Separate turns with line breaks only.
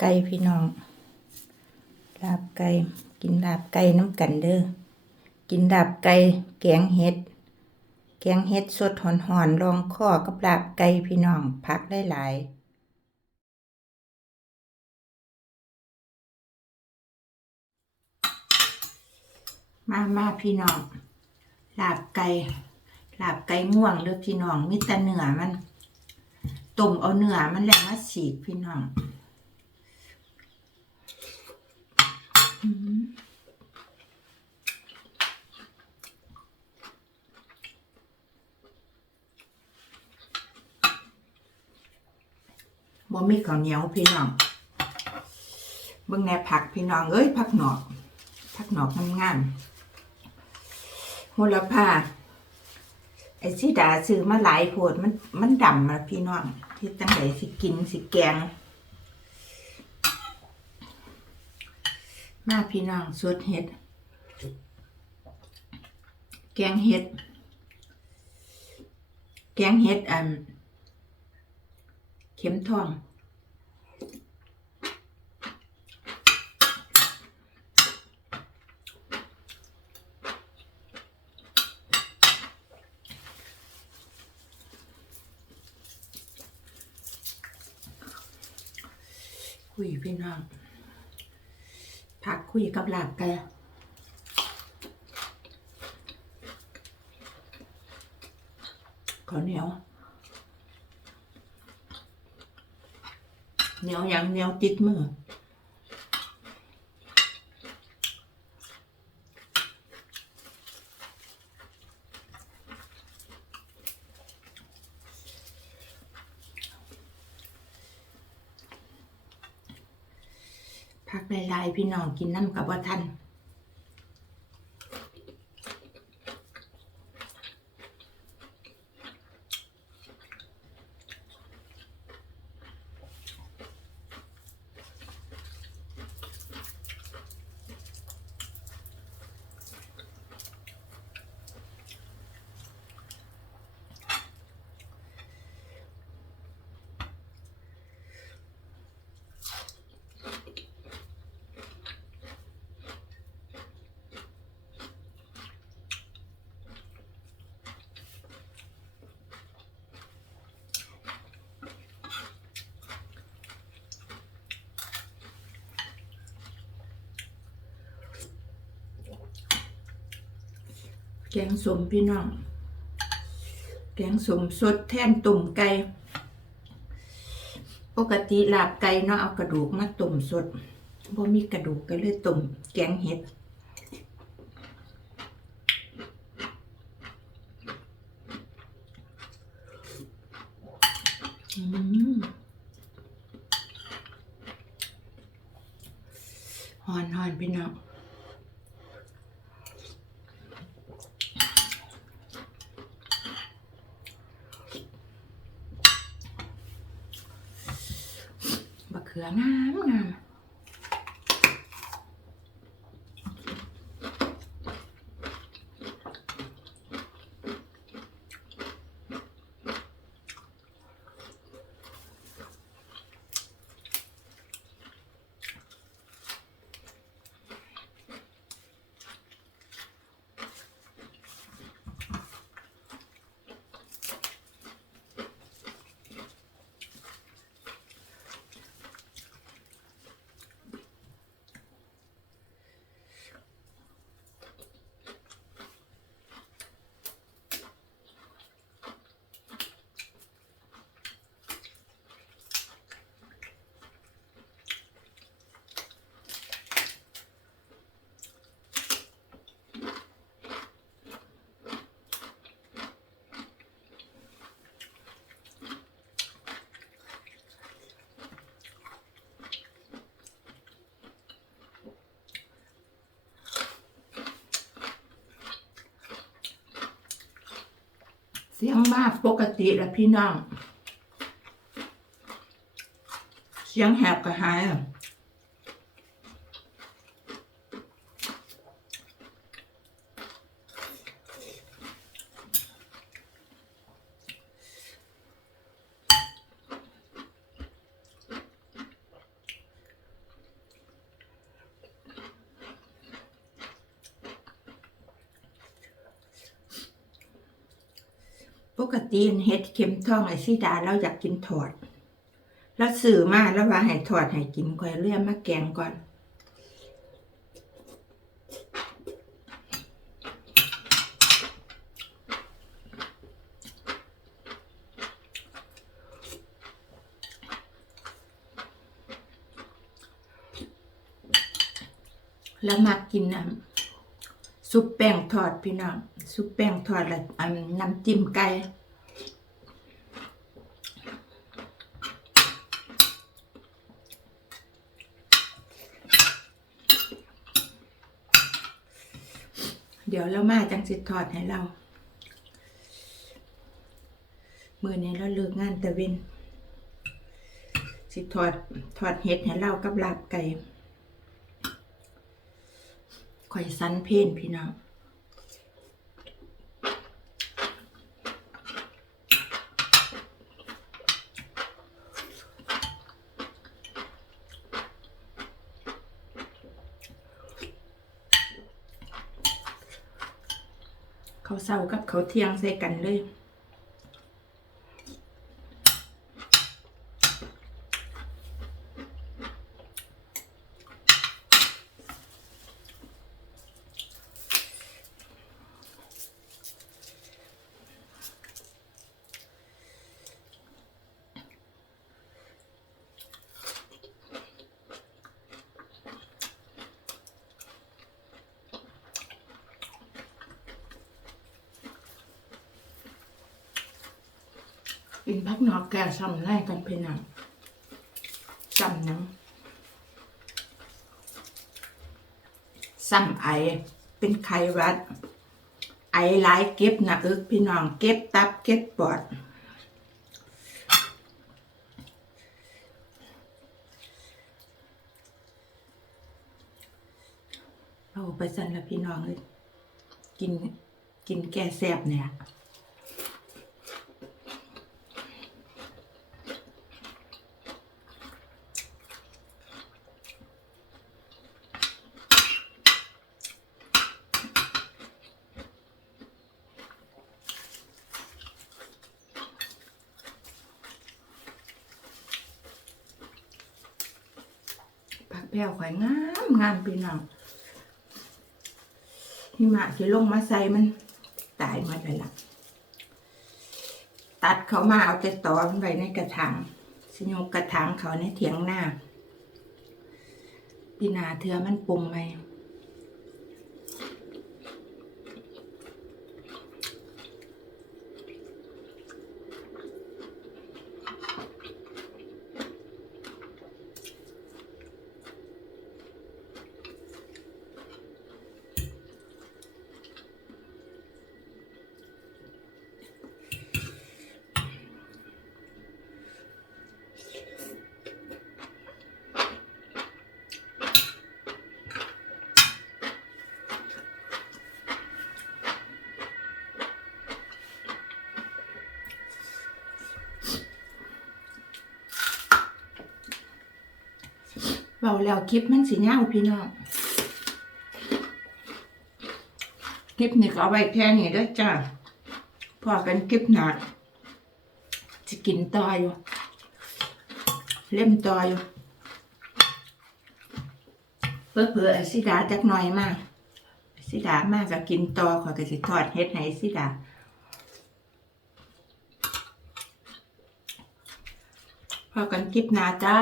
ไก่พี่น้อง ลาบไก่กินลาบไก่น้ำกันเด้อ กินลาบไก่แกงเห็ด แกงเห็ดสดหอนๆรองข้อกับลาบไก่พี่น้องพักได้หลายมามาพี่น้องลาบไก่ลาบไก่ง่วงเด้อพี่น้องมีแต่เนื้อมันต้มเอาเนื้อมันแล้วมาฉีกพี่น้อง บ่มีข้าวเหนียวพี่น้องเบิ่งแหน่ผักพี่น้องเอ้ยผักหนอกผักหนอกงามๆโหระพาไอ้สิดาซื้อมาหลายโพดมันมันดำมาพี่น้องที่ตั้งไหนสิกินสิแกง มาพี่น้องสดเห็ด แกงเห็ด แกงเห็ดอัน ข็มทอง คุยพี่น้องพักคุยกับหลาบกันขอเหนียว เหนียวยังเหนียวติดมือพักหลายๆพี่น้องกินน้ำกับว่าท่าน แกงสมพี่น้อง แกงสมสดแท่นตุ่มไก่ ปกติลาบไก่เนาะเอากระดูกมาตุ่มสดบ่มีกระดูกก็เลยตุ่มแกงเห็ดหอนหอนพี่น้อง บะเสียงมากปกติแล้วพี่น้อง เสียงแหบก็หาย กติเฮ็ดเข็มทองไอ้สีดาเราอยากกินถอด แล้วสื่อมาแล้วว่าให้ถอดให้กินก่อนเลื่อมมาแกงก่อนแล้วมากินน้ำซุปแป้งทอดพี่น้อง ซุปแป้งทอดแล้วอันน้ำจิ้มไก่เดี๋ยวเรามาจังสิทอดให้เรา มื่อนี้เราเลิกงานต่เวน สิทอดทอดเห็ดให้เรากับลาบไก่ข่อยสันเพนพี่น้อง เขาเศร้ากับเขาเที่ยงใส่กันเลย กินพักนอกแก่ซ้ำไล่กันเพนังซ้ำนังซ้ำไอ เป็นไข้หวัด ไอหลายเก็บหนะอึกพี่น้องเก็บตับเก็บปอดเอาไปสั่นละพี่น้องเลยกินกินแก่แซบเนี่ย แพ้วข่อยงามงามพี่น้องหิมะที่ลงมาใส่มัน ตายหมดเลยล่ะ ตัดเขามาเอาแต่ตอนไว้ในกระถางสิโยกกระถางเขาในเถียงหน้าพี่นาเธอมันปรุงไหม เบาแล้วคลิปมันสีเงาพี่น้อง คลิปนี้ก็เอาไว้แค่นี้ด้อจ้าพอกันคลิปหนาจะกินต่ออยู่ เล่มต่ออยู่เพื่อเพื่อสิดาจักหน่อยมากสิดามากก็กินต่อขอยก็สิทอดเฮ็ดให้สิดาพอกันคลิปหนาจ้า